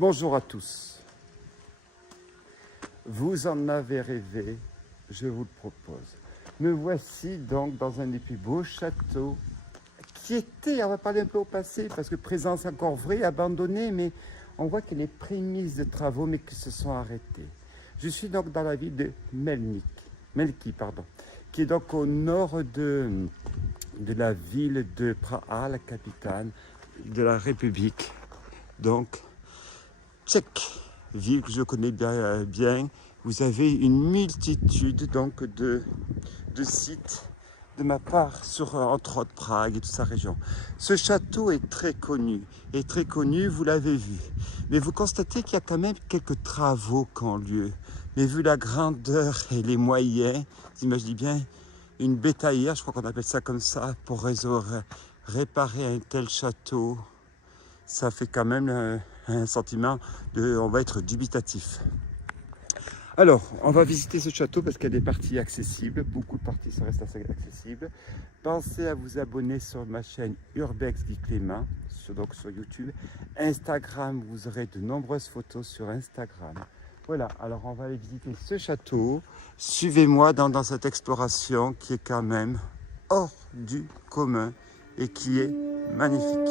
Bonjour à tous. Vous en avez rêvé, je vous le propose. Me voici donc dans un des plus beaux châteaux qui était, on va parler un peu au passé, parce que présence encore vraie, abandonnée, mais on voit qu'il y a les prémices de travaux, mais qui se sont arrêtés. Je suis donc dans la ville de Melki, qui est donc au nord de la ville de Praha, la capitale de la République. Donc, tchèque, ville que je connais bien. Vous avez une multitude donc de sites de ma part sur entre autres Prague et toute sa région. Ce château est très connu, vous l'avez vu. Mais vous constatez qu'il y a quand même quelques travaux qui ont lieu. Mais vu la grandeur et les moyens, vous imaginez bien une bétaillère, je crois qu'on appelle ça comme ça, pour réparer un tel château. Ça fait quand même un sentiment de, on va être dubitatif. Alors, on va visiter ce château parce qu'il y a des parties accessibles, beaucoup de parties restent assez accessibles. Pensez à vous abonner sur ma chaîne Urbex Guy Clément, donc sur YouTube. Instagram, vous aurez de nombreuses photos sur Instagram. Voilà, alors on va aller visiter ce château. Suivez-moi dans cette exploration qui est quand même hors du commun et qui est magnifique.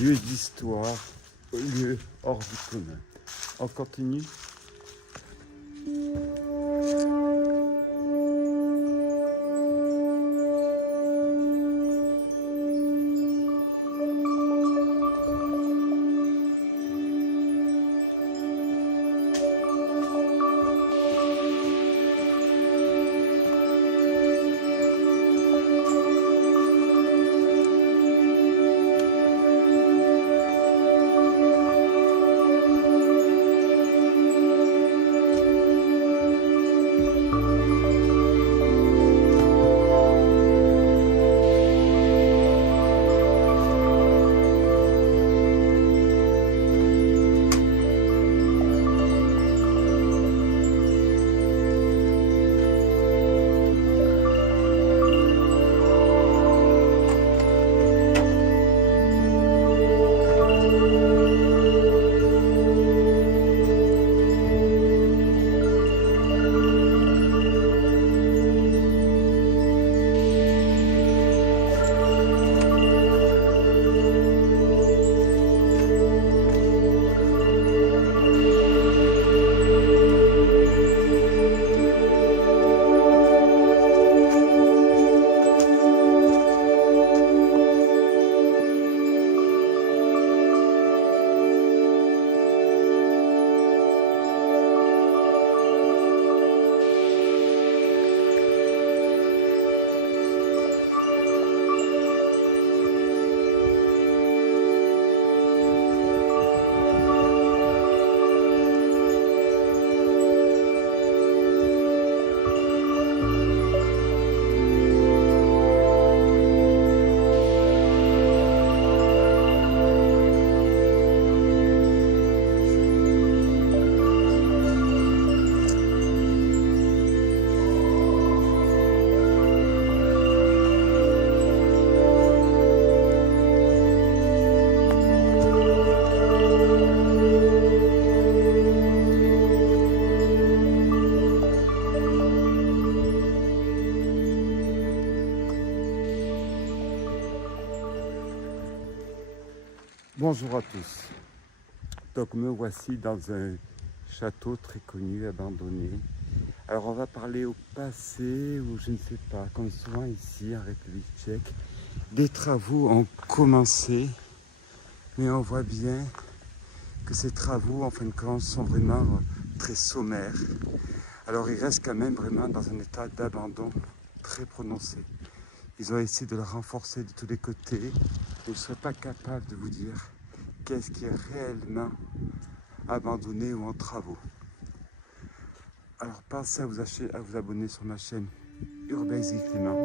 Lieu d'histoire, lieu hors du commun. On continue. Bonjour à tous. Donc me voici dans un château très connu, abandonné. Alors on va parler au passé, ou je ne sais pas, comme souvent ici en République tchèque. Des travaux ont commencé, mais on voit bien que ces travaux, en fin de compte, sont vraiment très sommaires. Alors ils restent quand même vraiment dans un état d'abandon très prononcé. Ils ont essayé de le renforcer de tous les côtés, et je ne serais pas capable de vous dire qu'est-ce qui est réellement abandonné ou en travaux. Alors pensez à vous abonner sur ma chaîne Urbex Guy Clément